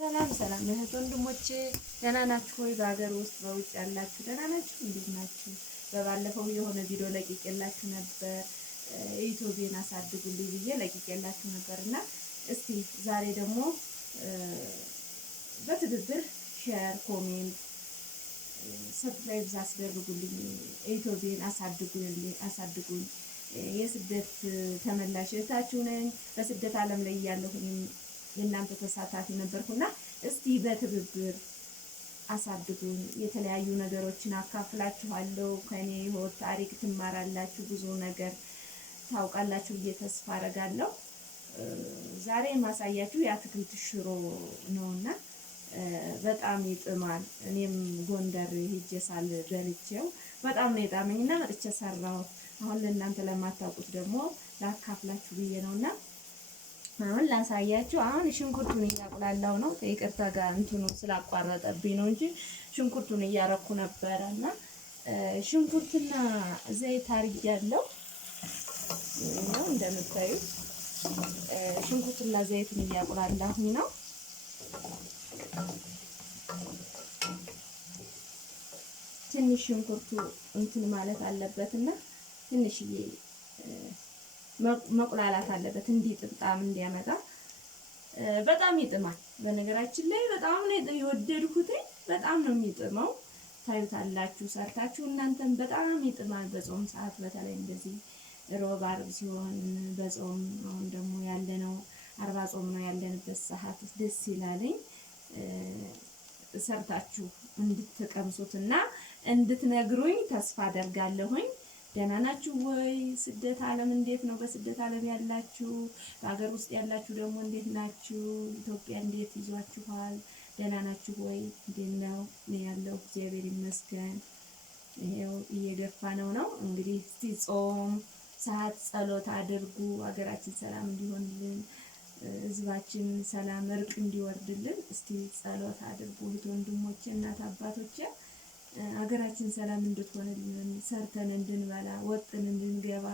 ሰላም ሰላም እህት ወንድሞቼ ደህና ናችሁ ወይ? በሀገር ውስጥ በውጭ ያላችሁ ደህና ናችሁ? እንዴት ናችሁ? በባለፈው የሆነ ቪዲዮ ለቅቄላችሁ ነበር ኢትዮቤን አሳድጉልኝ ብዬ ለቅቄላችሁ ነበርና እስቲ ዛሬ ደግሞ በትብብር ሼር፣ ኮሜንት፣ ሰብስክራይብ አስደርጉልኝ ኢትዮቤን አሳድጉኝ። የስደት ተመላሽ እህታችሁ ነኝ። በስደት ዓለም ላይ ያለሁኝ የእናንተ ተሳታፊ ነበርኩና እስቲ በትብብር አሳድጉኝ። የተለያዩ ነገሮችን አካፍላችኋለሁ። ከኔ ህይወት ታሪክ ትማራላችሁ፣ ብዙ ነገር ታውቃላችሁ ብዬ ተስፋ አደርጋለሁ። ዛሬ ማሳያችሁ የአትክልት ሽሮ ነውና በጣም ይጥማል። እኔም ጎንደር ሄጄ ሳል በልቼው በጣም ነው የጣመኝና መጥቼ ሰራው። አሁን ለእናንተ ለማታውቁት ደግሞ ላካፍላችሁ ብዬ ነውና አሁን ላሳያችሁ። አሁን ሽንኩርቱን እያቁላላው ነው። ይቅርታ ጋር እንትኑ ስላቋረጠብኝ ነው እንጂ ሽንኩርቱን እያረኩ ነበረና ሽንኩርትና ዘይት አርጊያለሁ። ነው እንደምታዩት ሽንኩርትና ዘይቱን እያቁላላሁኝ ነው። ትንሽ ሽንኩርቱ እንትን ማለት አለበትና ትንሽዬ መቁላላት አለበት እንዲጥም ጣዕም እንዲያመጣ። በጣም ይጥማል። በነገራችን ላይ በጣም ነው የወደድኩት። በጣም ነው የሚጥመው። ታዩታላችሁ ሰርታችሁ እናንተም። በጣም ይጥማል። በጾም ሰዓት በተለይ እንደዚህ ሮብ ዓርብ ሲሆን በጾም አሁን ደግሞ ያለነው አርባ ጾም ነው ያለንበት ሰዓት ደስ ይላልኝ። ሰርታችሁ እንድትቀምሱትና እንድትነግሩኝ ተስፋ አደርጋለሁኝ። ደህና ናችሁ ወይ? ስደት ዓለም እንዴት ነው? በስደት ዓለም ያላችሁ፣ በሀገር ውስጥ ያላችሁ ደግሞ እንዴት ናችሁ? ኢትዮጵያ እንዴት ይዟችኋል? ደህና ናችሁ ወይ? እንዴት ነው? እኔ ያለው እግዚአብሔር ይመስገን ይሄው እየገፋ ነው። እንግዲህ እስቲ ጾም ሰዓት ጸሎት አድርጉ። ሀገራችን ሰላም እንዲሆንልን፣ ህዝባችን ሰላም እርቅ እንዲወርድልን እስቲ ጸሎት አድርጉ። ወንድሞቼ፣ እናት አባቶቼ ሀገራችን ሰላም እንድትሆንልን፣ ሰርተን እንድንበላ፣ ወጥን እንድንገባ።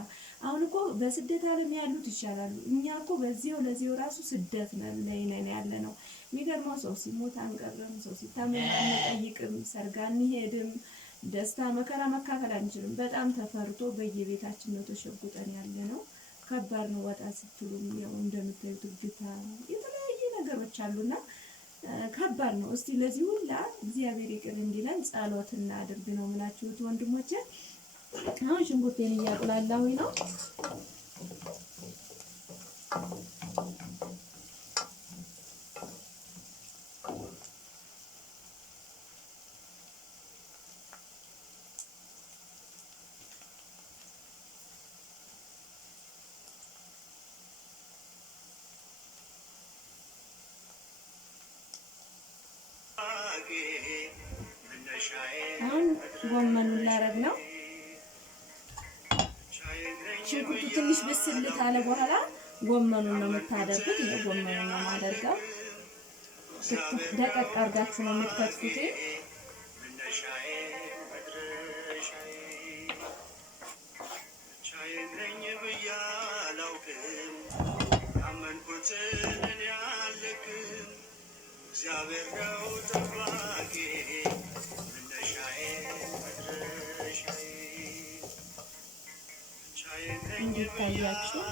አሁን እኮ በስደት ዓለም ያሉት ይሻላሉ። እኛ እኮ በዚያው ለዚያው ራሱ ስደት ላይ ነን ያለ ነው። የሚገርመው ሰው ሲሞት አንቀርም፣ ሰው ሲታመም አንጠይቅም፣ ሰርግ አንሄድም፣ ደስታ መከራ መካፈል አንችልም። በጣም ተፈርቶ በየቤታችን ነው ተሸጉጠን ያለ ነው። ከባድ ነው። ወጣ ስትሉም ያው እንደምታዩት ግታ የተለያየ ነገሮች አሉና ከባድ ነው። እስቲ ለዚህ ሁላ እግዚአብሔር ይቅር እንዲለን ጸሎት እናድርግ ነው የምላችሁት ወንድሞቼ። አሁን ሽንኩርቴን እያቁላላሁኝ ነው። አሁን ጎመኑን ላረግ ነው። ሽንኩርቱ ትንሽ ብስል ካለ በኋላ ጎመኑን ነው የምታደርጉት። ይሄ ጎመኑን ነው የማደርገው። ደቀቅ አድርጋችሁ ነው የምትከትፉት። እንዲታያችሁ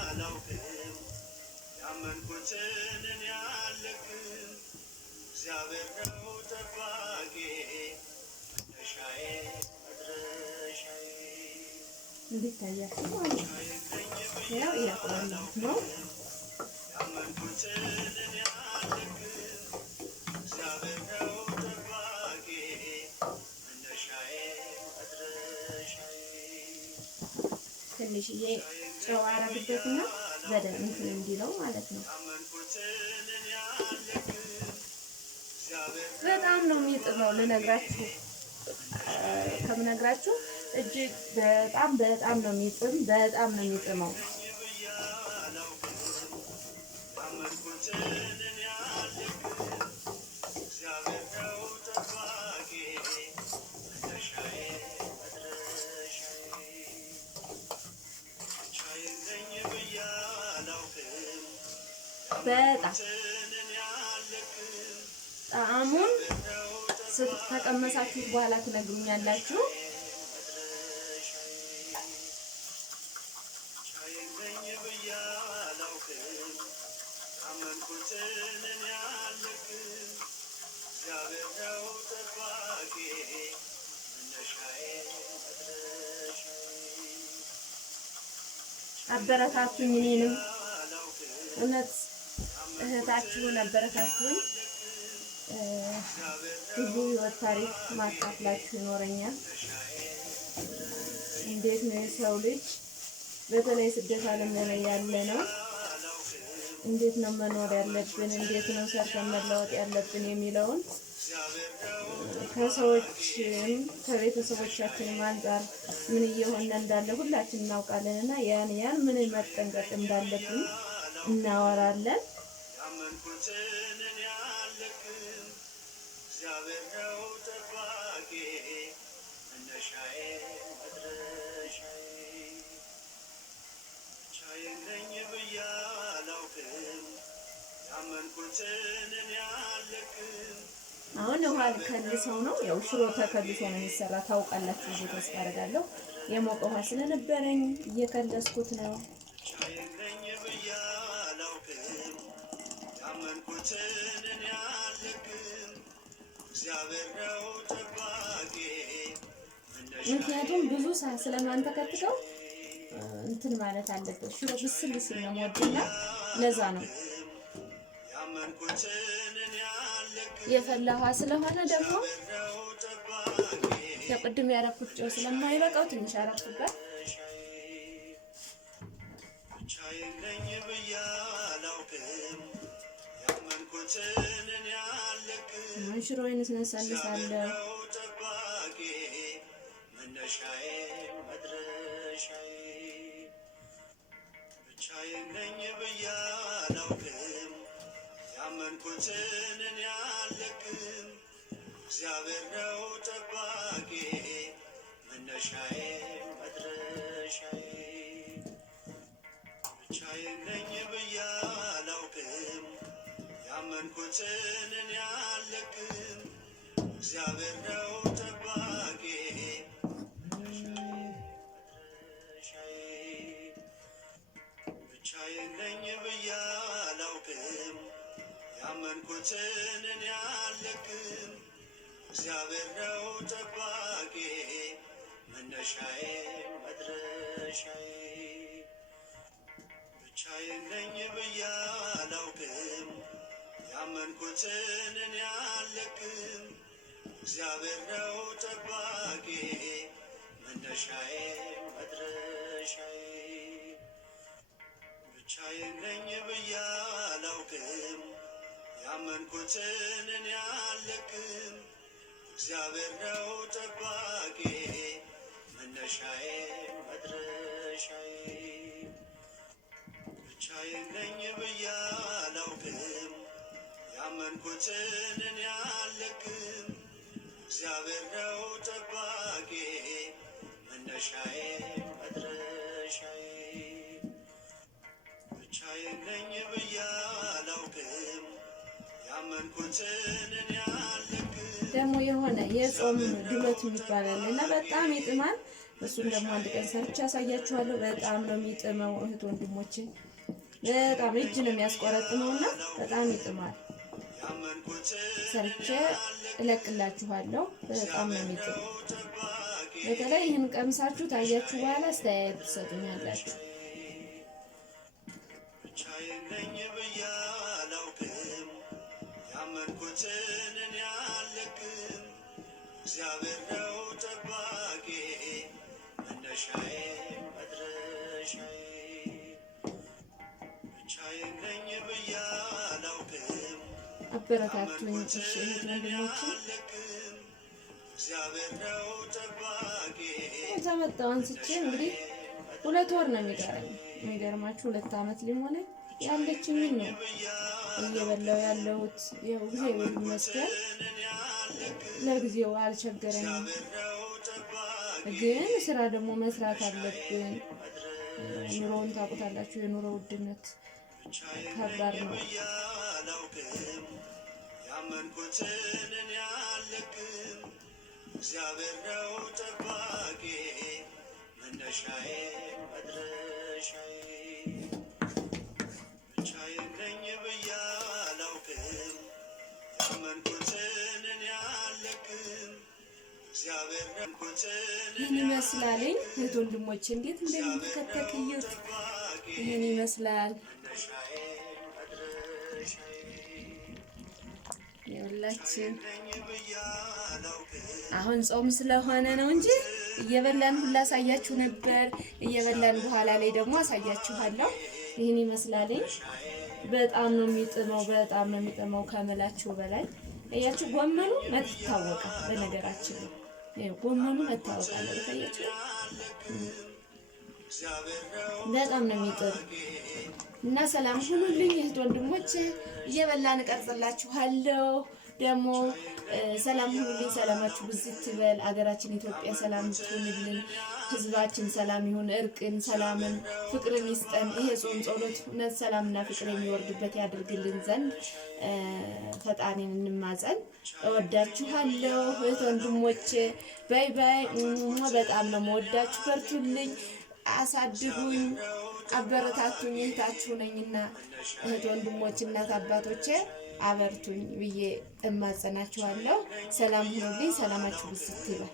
እንዲታያችሁ ማለት ነው። ያው እያቁላላሁት ነው። ትንሽዬ ጨው አረግበትና በደንብ እንትን እንዲለው ማለት ነው። በጣም ነው የሚጥመው ልነግራችሁ ከምነግራችሁ እጅግ በጣም ነው የሚጥም። በጣም ነው የሚጥመው። በጣም ጣዕሙን ከተቀመሳችሁት በኋላ ትነግሩኛላችሁ። አበረታቱኝ፣ እኔንም እውነት እህታችሁን አበረታቱኝ። ብዙ ህይወት ታሪክ ማካፍላችሁ ይኖረኛል። እንዴት ነው የሰው ልጅ በተለይ ስደት ዓለም ላይ ያለ ነው እንዴት ነው መኖር ያለብን፣ እንዴት ነው ሰርተን መለወጥ ያለብን የሚለውን ከሰዎችም ከቤተሰቦቻችንም አንፃር ምን እየሆነ እንዳለ ሁላችን እናውቃለን እና ያን ምን መጠንቀቅ እንዳለብን እናወራለን። አሁን ውሃ ከልሰው ነው ያው ሽሮ ተከልሶ ነው የሚሰራ ታውቃላችሁ። እዚህ ተስፋ አደርጋለሁ። የሞቀ ውሃ ስለነበረኝ እየከለስኩት ነው። ምክንያቱም ብዙ ሰዓት ስለማንተከትከው እንትን ማለት አለበት። ሽሮ ብስል ሲል ነው የምወድና ለዛ ነው የፈላ ውሃ ስለሆነ ደግሞ የቅድም ያረኩት ጨው ስለማይበቃው ትንሽ አረኩበት። ሽሮዬን ስነሳልሳለሁ። እግዚአብሔር ነው ጠባቂ መነሻዬ መድረሻዬ ብቻዬን ነኝ ብዬ አላውቅም ያመንኩትን እኔ አልለቅም እግዚአብሔር ነው ጠባቂ መድረሻዬ ብቻዬን ነኝ ብዬ አላውቅም ያመንኩትን እኔ አልለቅም እግዚአብሔር ነው ጠባቂ መነሻዬ መድረሻዬ ብቻዬን ነኝ ብዬ አላውቅም ያመንኩትን እኔ አልለቅም እግዚአብሔር ነው ጠባቂ መነሻዬ መድረሻዬ ብቻዬን ነኝ ብዬ አላውቅም ያመንኩትን እኔ አልለቅም እግዚአብሔር ነው ጠባቂ መነሻዬ መድረሻዬ ብቻዬን ነኝ ብዬ አላውቅም ያመንኩትን እኔ አልለቅም እግዚአብሔር ነው ጠባቂ መነሻዬ መድረሻዬ ብቻዬን ነኝ ብዬ አላውቅም ያመንኩትን እኔ አልለቅም ደግሞ የሆነ የጾም ድሎት የሚባላል እና በጣም ይጥማል። እሱን ደግሞ አንድ ቀን ሰርቼ አሳያችኋለሁ። በጣም ነው የሚጥመው እህት ወንድሞቼ፣ በጣም እጅ ነው የሚያስቆረጥመውና በጣም ይጥማል። ሰርቼ እለቅላችኋለሁ። በጣም ነው የሚጥመው። በተለይ ይህን ቀምሳችሁ ታያችሁ በኋላ አስተያየት ትሰጡኛላችሁ። እግዚአብሔር ነው ጠባቂ መነሻዬ መድረሻዬ ብቻዬን ነኝ ብዬ አላውቅም አበረታቱኝ እሺ ወንድሞቼ። እግዚአብሔር ነው ጠባቂ ተመጣው አንስቼ እንግዲህ 2 ወር ነው የሚቀረኝ። የሚገርማችሁ 2 ዓመት ሊሞላኝ ያለችኝ ነው እየበላው ያለሁት። ይኸው እግዚአብሔር ይመስገን ለጊዜው አልቸገረኝም። ግን ስራ ደግሞ መስራት አለብን። ኑሮውን ታውቁታላችሁ። የኑሮ ውድነት ከባድ ነው። ያመንኩትን እኔ አልለቅም። እግዚአብሔር ነው ጠባቂ መነሻዬ መድረሻዬ። ብቻዬን ነኝ ብዬ አላውቅም። ያመንኩትን እኔ አልለቅም። እግዚአብሔር ነው ይህን ይመስላልኝ እህት ወንድሞቼ እንዴት እንደምትከተክዩት ይህን ይመስላል። ይኸውላችሁ አሁን ጾም ስለሆነ ነው እንጂ እየበላን ሁላ አሳያችሁ ነበር። እየበላን በኋላ ላይ ደግሞ አሳያችኋለሁ። ይህን ይመስላልኝ። በጣም ነው የሚጥመው፣ በጣም ነው የሚጥመው ከምላችሁ በላይ። እያችሁ ጎመኑ መታወቃ በነገራችን ነው። ጎመኑ መታወቃ ነው ታያችሁ። በጣም ነው የሚጥም እና ሰላም ሁኑልኝ እህት ወንድሞቼ። እየበላን እቀርጽላችኋለሁ። ደግሞ ሰላም ሁኑልኝ። ሰላማችሁ ብዝት ይበል። አገራችን ኢትዮጵያ ሰላም ትሁንልን። ህዝባችን ሰላም ይሁን። እርቅን፣ ሰላምን፣ ፍቅርን ይስጠን። ይሄ ጾም ጸሎት እውነት ሰላምና ፍቅር የሚወርድበት ያድርግልን ዘንድ ፈጣሪን እንማጸን። እወዳችኋለሁ እህት ወንድሞቼ። ባይ ባይ። በጣም ነው የምወዳችሁ። በርቱልኝ፣ አሳድጉኝ፣ አበረታቱኝ። እህታችሁ ነኝና እህት ወንድሞች፣ እናት አባቶቼ አበርቱኝ ብዬ እማጸናችኋለሁ። ሰላም ሁኑልኝ። ሰላማችሁ ብዝት ይበል።